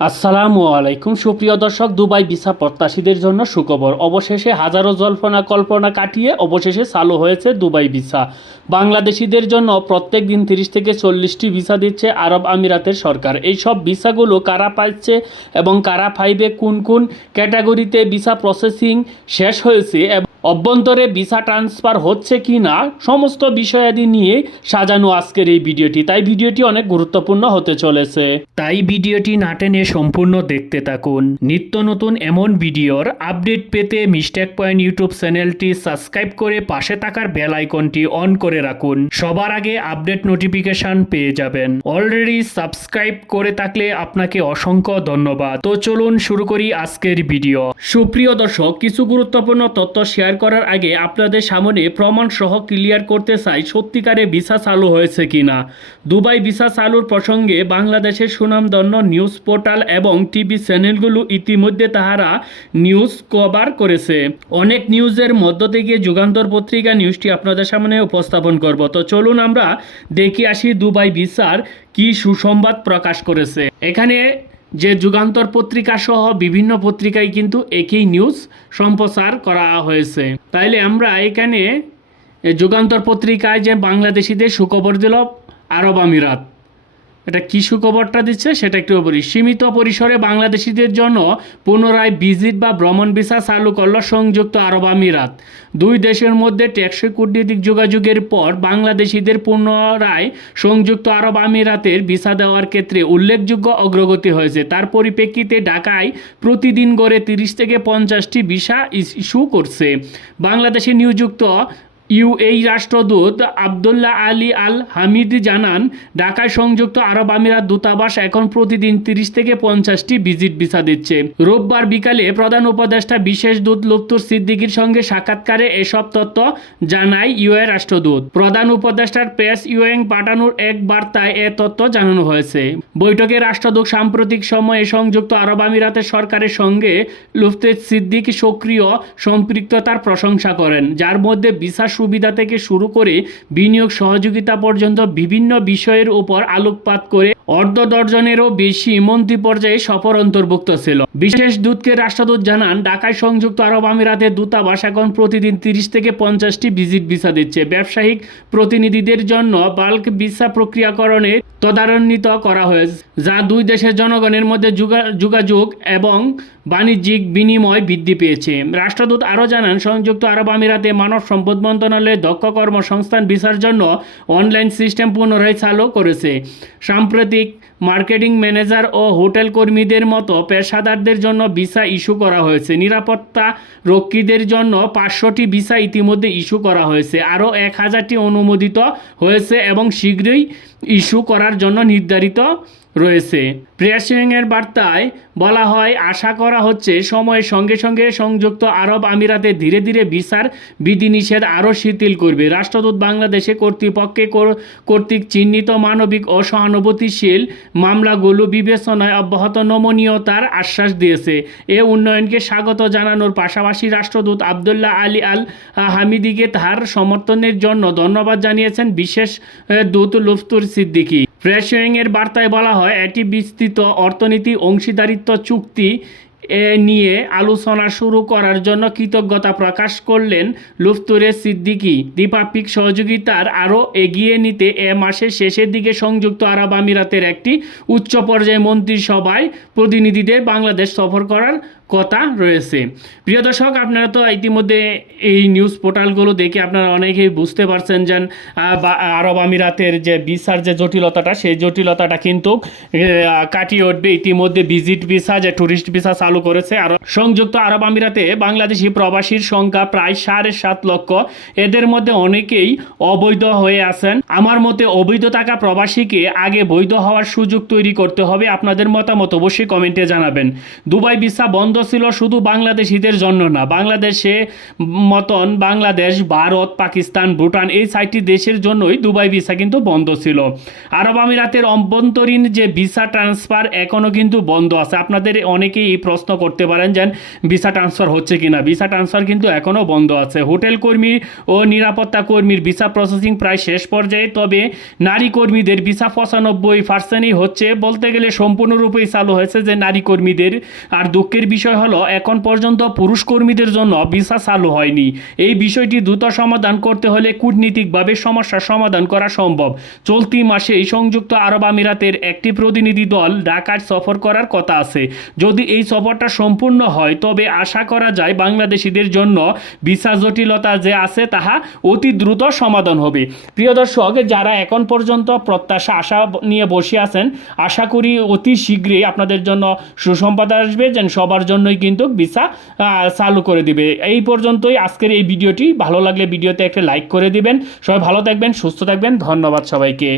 আসসালামু আলাইকুম সুপ্রিয় দর্শক, দুবাই ভিসা প্রত্যাশীদের জন্য সুখবর। অবশেষে হাজারো জল্পনা কল্পনা কাটিয়ে অবশেষে চালু হয়েছে দুবাই ভিসা। বাংলাদেশিদের জন্য প্রত্যেক দিন 30 থেকে 40টি ভিসা দিচ্ছে আরব আমিরাতের সরকার। এই সব ভিসাগুলো কারা পাচ্ছে এবং কারা পাইবে, কোন কোন ক্যাটাগরিতে ভিসা প্রসেসিং শেষ হয়েছে এবং অভ্যন্তরে ভিসা ট্রান্সফার হচ্ছে কি না, সমস্ত বিষয়াদি নিয়ে সাজানো আজকের এই ভিডিওটি। তাই ভিডিওটি অনেক গুরুত্বপূর্ণ হতে চলেছে, তাই ভিডিওটি না টেনে সম্পূর্ণ দেখতে থাকুন। নিত্য নতুন এমন ভিডিওর আপডেট পেতে মিস্টেক পয়েন্ট ইউটিউব চ্যানেলটি সাবস্ক্রাইব করে পাশে থাকার বেল আইকনটি অন করে রাখুন, সবার আগে আপডেট নোটিফিকেশন পেয়ে যাবেন। অলরেডি সাবস্ক্রাইব করে থাকলে আপনাকে অসংখ্য ধন্যবাদ। তো চলুন শুরু করি আজকের ভিডিও। সুপ্রিয় দর্শক, কিছু গুরুত্বপূর্ণ তথ্য শেয়ার করার আগে আপনাদের সামনে প্রমাণ সহ ক্লিয়ার করতে চাই সত্যিকারে ভিসা চালু হয়েছে কিনা। দুবাই ভিসা চালুর প্রসঙ্গে বাংলাদেশের সুনামধন্য নিউজ পোর্টাল এবং টিভি চ্যানেলগুলো ইতিমধ্যে তাহারা নিউজ কভার করেছে। অনেক নিউজের মধ্য থেকে যুগান্তর পত্রিকা নিউজটি আপনাদের সামনে উপস্থাপন করব। তো চলুন আমরা দেখে আসি দুবাই ভিসার কি সুসংবাদ প্রকাশ করেছে। এখানে যে যুগান্তর পত্রিকা সহ বিভিন্ন পত্রিকায় কিন্তু একই নিউজ সম্প্রচার করা হয়েছে। তাইলে আমরা এখানে যুগান্তর পত্রিকায় যে বাংলাদেশিদের সুখবর দিল আরব আমিরাত, এটা কী সুখবরটা দিচ্ছে সেটা একটু বলি। সীমিত পরিসরে বাংলাদেশিদের জন্য পুনরায় ভিজিট বা ভ্রমণ ভিসা চালু করল সংযুক্ত আরব আমিরাত। দুই দেশের মধ্যে টেকসই কূটনৈতিক যোগাযোগের পর বাংলাদেশিদের পুনরায় সংযুক্ত আরব আমিরাতের ভিসা দেওয়ার ক্ষেত্রে উল্লেখযোগ্য অগ্রগতি হয়েছে। তার পরিপ্রেক্ষিতে ঢাকায় প্রতিদিন গড়ে 30 থেকে 50টি ভিসা ইস্যু করছে। বাংলাদেশে নিযুক্ত ইউএই রাষ্ট্রদূত আবদুল্লাহ আলী আল হামিদ জানান, ঢাকায় সংযুক্ত আরব আমিরাত দূতাবাস এখন প্রতিদিন 30 থেকে 50টি ভিজিট ভিসা দিচ্ছে। রোববার বিকালে প্রধান উপদেষ্টা বিশেষ দূত লুৎফুর সিদ্দিকীর সঙ্গে সাক্ষাৎকারে এসব তথ্য জানায় ইউএই রাষ্ট্রদূত। প্রধান উপদেষ্টার প্রেস ইউএং পাঠানোর এক বার্তায় এ তথ্য জানানো হয়েছে। বৈঠকে রাষ্ট্রদূত সাম্প্রতিক সময়ে সংযুক্ত আরব আমিরাতের সরকারের সঙ্গে লুৎফুর সিদ্দিক সক্রিয় সম্পৃক্ততার প্রশংসা করেন, যার মধ্যে ভিসা সুবিধা থেকে শুরু করে বিনিয়োগ সহযোগিতা পর্যন্ত বিভিন্ন বিষয়ের উপর আলোকপাত করে অর্ধ ডজনেরও বেশি মন্ত্রী পর্যায়ে সফর অন্তর্ভুক্ত ছিল। বিশেষ দূতকে রাষ্ট্রদূত জানান, ঢাকায় সংযুক্ত আরব আমিরাতের দূতাবাস এখন প্রতিদিন 30 থেকে 50টি ভিজিট ভিসা দিচ্ছে। ব্যবসায়িক প্রতিনিধিদের জন্য বাল্ক ভিসা প্রক্রিয়াকরণে তদারণ্বিত করা হয়েছে, যা দুই দেশের জনগণের মধ্যে যোগাযোগ এবং বাণিজ্যিক বিনিময় বৃদ্ধি পেয়েছে। রাষ্ট্রদূত আরও জানান, সংযুক্ত আরব আমিরাতে মানব সম্পদ মন্ত্রণালয়ে দক্ষ কর্মসংস্থান ভিসার জন্য অনলাইন সিস্টেম পুনরায় চালু করেছে। সাম্প্রতিক মার্কেটিং ম্যানেজার ও হোটেল কর্মীদের মতো পেশাদারদের জন্য ভিসা ইস্যু করা হয়েছে। নিরাপত্তা রক্ষীদের জন্য 500টি ভিসা ইতিমধ্যে ইস্যু করা হয়েছে। আরও 1000টি অনুমোদিত হয়েছে এবং শীঘ্রই ইস্যু করার জন্য নির্ধারিত রয়েছে। প্রেসিংয়ের বার্তায় বলা হয়, আশা করা হচ্ছে সময়ের সঙ্গে সঙ্গে সংযুক্ত আরব আমিরাতে ধীরে ধীরে ভিসার বিধিনিষেধ আরও শিথিল করবে। রাষ্ট্রদূত বাংলাদেশে কর্তৃক চিহ্নিত মানবিক ও সহানুভূতিশীল মামলাগুলো বিবেচনায় অব্যাহত নমনীয়তার আশ্বাস দিয়েছে। এ উন্নয়নকে স্বাগত জানানোর পাশাপাশি রাষ্ট্রদূত আবদুল্লাহ আলী আল হামিদিকে তার সমর্থনের জন্য ধন্যবাদ জানিয়েছেন বিশেষ দূত লুৎফুর সিদ্দিকী। প্রেসিংয়ের বার্তায় বলা হয়, এটি বিস্তৃত অর্থনীতি অংশীদারিত্ব চুক্তি নিয়ে আলোচনা শুরু করার জন্য কৃতজ্ঞতা প্রকাশ করলেন লুৎফুর সিদ্দিকী। দ্বিপাক্ষিক সহযোগিতার আরও এগিয়ে নিতে এ মাসের শেষের দিকে সংযুক্ত আরব আমিরাতের একটি উচ্চ পর্যায়ে মন্ত্রিসভায় প্রতিনিধিদের বাংলাদেশ সফর করার কথা রয়েছে। প্রিয় দর্শক, আপনারা তো ইতিমধ্যে এই নিউজ পোর্টালগুলো দেখে আপনারা অনেকেই বুঝতে পারছেন যে আরব আমিরাতের যে ভিসার যে জটিলতাটা, সেই জটিলতাটা কিন্তু কাটিয়ে উঠবে। ইতিমধ্যে ভিজিট ভিসা যে ট্যুরিস্ট ভিসা চালু করেছে। আর সংযুক্ত আরব আমিরাতে বাংলাদেশি প্রবাসীর সংখ্যা প্রায় 7.5 লক্ষ। এদের মধ্যে অনেকেই অবৈধ হয়ে আছেন। আমার মতে অবৈধ থাকা প্রবাসীকে আগে বৈধ হওয়ার সুযোগ তৈরি করতে হবে। আপনাদের মতামত অবশ্যই কমেন্টে জানাবেন। দুবাই ভিসা বন্ধ ছিল শুধু বাংলাদেশিদের জন্য না, বাংলাদেশে মতন বাংলাদেশ, ভারত, পাকিস্তান, ভুটান এই 4টি দেশের জন্যই দুবাই ভিসা কিন্তু বন্ধ ছিল। আরব আমিরাতের অভ্যন্তরীণ যে ভিসা ট্রান্সফার এখনও কিন্তু বন্ধ আছে। আপনাদের অনেকেই এই প্রশ্ন প্রশ্ন করতে পারেন যে ভিসা ট্রান্সফার হচ্ছে কিনা। ভিসা ট্রান্সফার কিন্তু এখনও বন্ধ আছে। হোটেল কর্মী ও নিরাপত্তা কর্মীর ভিসা প্রসেসিং প্রায় শেষ পর্যায়ে, তবে নারী কর্মীদের ভিসা 95% হচ্ছে, বলতে গেলে সম্পূর্ণরূপেই চালু হয়েছে যে নারী কর্মীদের। আর দুঃখের বিষয় হলো এখন পর্যন্ত পুরুষ কর্মীদের জন্য ভিসা চালু হয়নি। এই বিষয়টি দ্রুত সমাধান করতে হলে কূটনীতিকভাবে সমস্যার সমাধান করা সম্ভব। চলতি মাসে সংযুক্ত আরব আমিরাতের একটি প্রতিনিধি দল ঢাকায় সফর করার কথা আছে। যদি এই সফরটা সম্পূর্ণ হয় তবে আশা করা যায় বাংলাদেশিদের জন্য ভিসা জটিলতা যে আছে তাহা অতি দ্রুত সমাধান হবে। প্রিয় দর্শক, যারা এখন পর্যন্ত প্রত্যাশা আশা নিয়ে বসে আছেন, আশা করি অতি শীঘ্রই আপনাদের জন্য সুসংবাদ আসবে, যেন সবার জন্যই কিন্তু ভিসা চালু করে দিবে। এই পর্যন্তই আজকের এই ভিডিওটি। ভালো লাগলে ভিডিওতে একটা লাইক করে দিবেন। সবাই ভালো থাকবেন, সুস্থ থাকবেন। ধন্যবাদ সবাইকে।